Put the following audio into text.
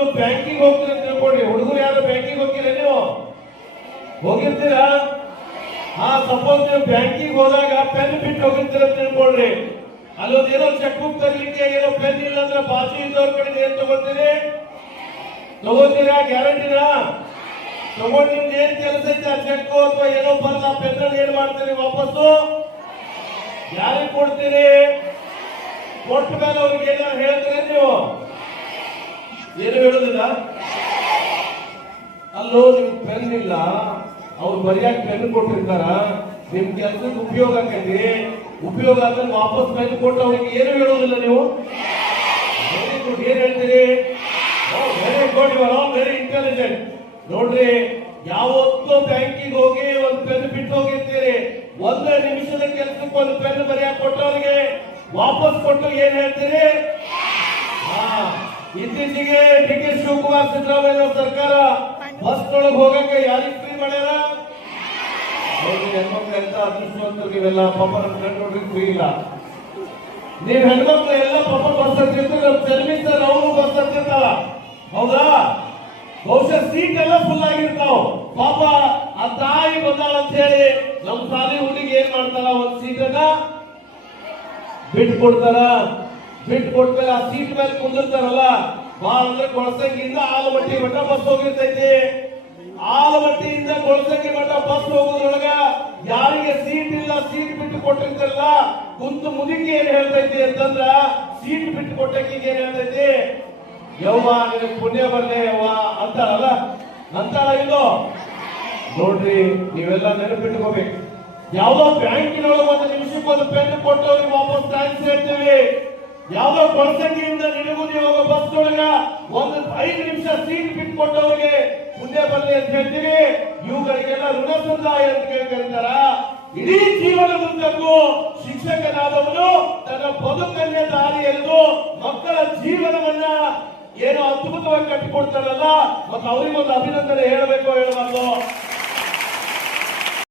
ಒಂದು ಬ್ಯಾಂಕಿಂಗ್ ಹೋಗ್ತೀರ ಅಂತ ತಿಳ್ಕೊಡ್ರಿ. ಹುಡುಗರು ಯಾರು ಬ್ಯಾಂಕಿಂಗ್ ಹೋಗಿಲ್ಲ, ನೀವು ಹೋಗಿರ್ತೀರಾ? ಸಪೋಸ್ ನೀವು ಬ್ಯಾಂಕಿಂಗ್ ಹೋದಾಗ ಪೆನ್ ಬಿಟ್ಟು ಹೋಗಿರ್ತೀರ ಅಂತ ತಿಳ್ಕೊಳ್ರಿ. ಅಲ್ಲೊಂದೇನೋ ಚೆಕ್ ಬುಕ್ ತರಲಿಕ್ಕೆ ಏನೋ ಪೆನ್ ಇಲ್ಲ ಅಂದ್ರೆ ಬಾಜು ಇದ್ದವ್ರ ಕಡೆ ಏನ್ ತಗೋತೀರಿ? ತಗೋತೀರಾ? ಗ್ಯಾರಂಟಿನಾ? ತಗೊಂಡು ನಿಮ್ದು ಏನ್ ಕೆಲಸ ಐತೆ ಆ ಚೆಕ್ ಅಥವಾ ಏನೋ ಬರಲ್ಲ ಪೆನ್ ಏನ್ ಮಾಡ್ತೀರಿ? ವಾಪಸ್ಸು ಯಾರಿಗೆ ಕೊಡ್ತೀರಿ? ಕೊಟ್ಟ ಮೇಲೆ ಅವ್ರಿಗೆ ಏನಾದ್ರು ಹೇಳ್ತೀರಿ ನೀವು? ಏನು ಹೇಳುದಿಲ್ಲ. ಅಲ್ಲೋ ನಿಮ್ಗೆ ಪೆನ್ ಇಲ್ಲ, ಅವ್ರು ಬರೆಯಕ್ಕೆ ಪೆನ್ ಕೊಟ್ಟಿರ್ತಾರ, ನಿಮ್ ಕೆಲ್ಸಕ್ಕೆ ಉಪಯೋಗ ಆಕೈತಿ, ಉಪಯೋಗ ಆದ್ಮೇಲೆ ವಾಪಸ್ ಪೆನ್ ಕೊಟ್ಟು ಅವ್ರಿಗೆ ಏನು ಹೇಳೋದಿಲ್ಲ ನೀವು. Very good. ಏನ್ ಹೇಳ್ತೀರಿ? Very good, you are very intelligent. ನೋಡ್ರಿ, ಯಾವತ್ತೂ ಬ್ಯಾಂಕಿಗೆ ಹೋಗಿ ಒಂದು ಪೆನ್ ಬಿಟ್ಟು ಹೋಗಿರ್ತೀರಿ, ಒಂದೇ ನಿಮಿಷದ ಕೆಲಸಕ್ಕೆ ಒಂದು ಪೆನ್ ಬರೆಯಕ್ಕೆ ಕೊಟ್ಟವ್ರಿಗೆ ವಾಪಸ್ ಕೊಟ್ಟು ಏನ್ ಹೇಳ್ತೀರಿ? ಇತ್ತೀಚೆಗೆ ಡಿ ಕೆ ಶಿವಕುಮಾರ್ ಸಿದ್ದರಾಮಯ್ಯ ಸರ್ಕಾರ ಬಸ್ನೊಳಗೆ ಹೋಗಕ್ಕೆ ಯಾರಿಗೆ ಫ್ರೀ ಮಾಡ್ಯಾರ? ಹೆಣ್ಮಕ್ಳು ಎಂತ ಅದೃಷ್ಟವಂತರು ನೀವೆಲ್ಲ. ಪಾಪ ನಮ್ ನೋಡ್ರಿ ಫ್ರೀ ಇಲ್ಲ. ನೀವ್ ಹೆಣ್ಮಕ್ಳು ಎಲ್ಲ ಪಾಪ ಬಸ್ ಹತ್ತಿರ್ತೀವಿ, ಸರ್ವಿಸ್ ಅವರು ಬಸ್ ಹತ್ತಿರ್ತಾರ, ಹೌದಾ? ಬಹುಶಃ ಸೀಟ್ ಎಲ್ಲ ಫುಲ್ ಆಗಿರ್ತಾವ. ಪಾಪ ಆ ತಾಯಿ ಬಂದಾಳ ಅಂತ ಹೇಳಿ ನಮ್ ಸಾಲಿ ಹುಡುಗಿ ಏನ್ ಮಾಡ್ತಾರ, ಒಂದ್ ಸೀಟನ್ನ ಬಿಟ್ಟು ಕೊಡ್ತಾರ. ಬಿಟ್ಟು ಕೊಟ್ಮೇಲೆ ಆ ಸೀಟ್ ಮೇಲೆ ಕುಂದಿರ್ತಾರಲ್ಲ, ಬಾ ಅಂದ್ರೆ ಕೊಳಸಂಗಿಯಿಂದ ಆಲಮಟ್ಟಿ ಮಠ ಬಸ್ ಹೋಗಿರ್ತೈತಿ. ಆಲಮಟ್ಟಿಯಿಂದ ಕೊಳಸಂಗಿ ಮಠ ಬಸ್ ಹೋಗೋದ್ರೊಳಗ ಯಾರಿಗೆ ಸೀಟ್ ಇಲ್ಲ, ಸೀಟ್ ಬಿಟ್ಟು ಕೊಟ್ಟಿರ್ತಾರಲ್ಲ, ಕುಂತು ಮುದುಕಿ ಏನ್ ಹೇಳ್ತೈತಿ ಅಂತಂದ್ರ, ಸೀಟ್ ಬಿಟ್ಟು ಕೊಟ್ಟಕ್ಕೆ ಏನ್ ಹೇಳ್ತೈತಿ? ಯವ್ವ ನಿನಗೆ ಪುಣ್ಯ ಬರ್ಲೆ ಯವ್ವ ಅಂತಾರಲ್ಲ, ಅಂತಾಳ ಇದು. ನೋಡ್ರಿ, ನೀವೆಲ್ಲ ನೆನಪಿಟ್ಕೋಬೇಕು. ಯಾವ್ದೋ ಬ್ಯಾಂಕಿನೊಳಗೆ ಒಂದು ನಿಮಿಷಕ್ಕೆ ಒಂದು ಪೆನ್ ಕೊಟ್ಟವ್ರಿಗೆ ವಾಪಸ್ ಟ್ಯಾಕ್ಸ್ ಹೇಳ್ತೀವಿ. ಯಾವ್ದೋ ಕೊಳಸಂಗಿಯಿಂದ ನಿನಗುದಿ ಹೋಗೋ ಬಸ್ ಒಳಗ ಒಂದು 5 ನಿಮಿಷ ಸೀಟ್ ಬಿಟ್ಟು ಕೊಟ್ಟವ್ರಿಗೆ ಪುಣ್ಯ ಬರ್ಲಿ ಅಂತ ಹೇಳ್ತೀವಿ. ಇವುಗಳಿಗೆಲ್ಲ ಋಣ ಸಂದಾಯ ಅಂತ ಕರೀತಾರ. ಇಡೀ ಜೀವನದುದ್ದಕ್ಕೂ ಶಿಕ್ಷಕನಾದವನು ತನ್ನ ಬದುಕನ್ನೇ ದಾರಿ ಎಳೆದು ಮಕ್ಕಳ ಜೀವನವನ್ನ ಏನೋ ಅದ್ಭುತವಾಗಿ ಕಟ್ಟಿಕೊಡ್ತಾರಲ್ಲ, ಮತ್ತೆ ಅವರಿಗೊಂದು ಅಭಿನಂದನೆ ಹೇಳಬೇಕು ಹೇಳಬಾರ್ದು?